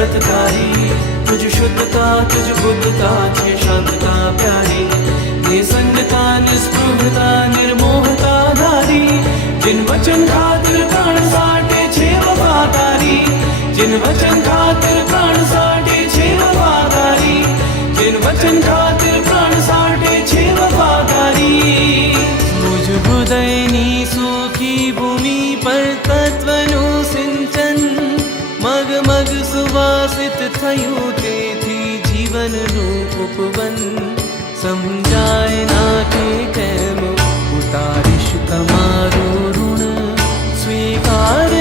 व्रतकारी। तुझ शुद्धता तुझ बुद्धता छे शांतता प्यारी। निसंगता निस्पृहता निर्मोहता धारी। जिन वचन खातिर प्राण साटे छे वफादारी। जिन वचन खातिर प्राण साटे छे वफादारी। जिन वचन खातिर प्राण साटे छे वफादारी। मुझ हृदयनी सूखी भूमि पर तत्वનું સિંચન મગ મગ સુવાસિત થયું તેથી જીવનનું ઉપવન સમજાય ના કે કેમ ઉતારીશ તમારું ઋણ સ્વીકાર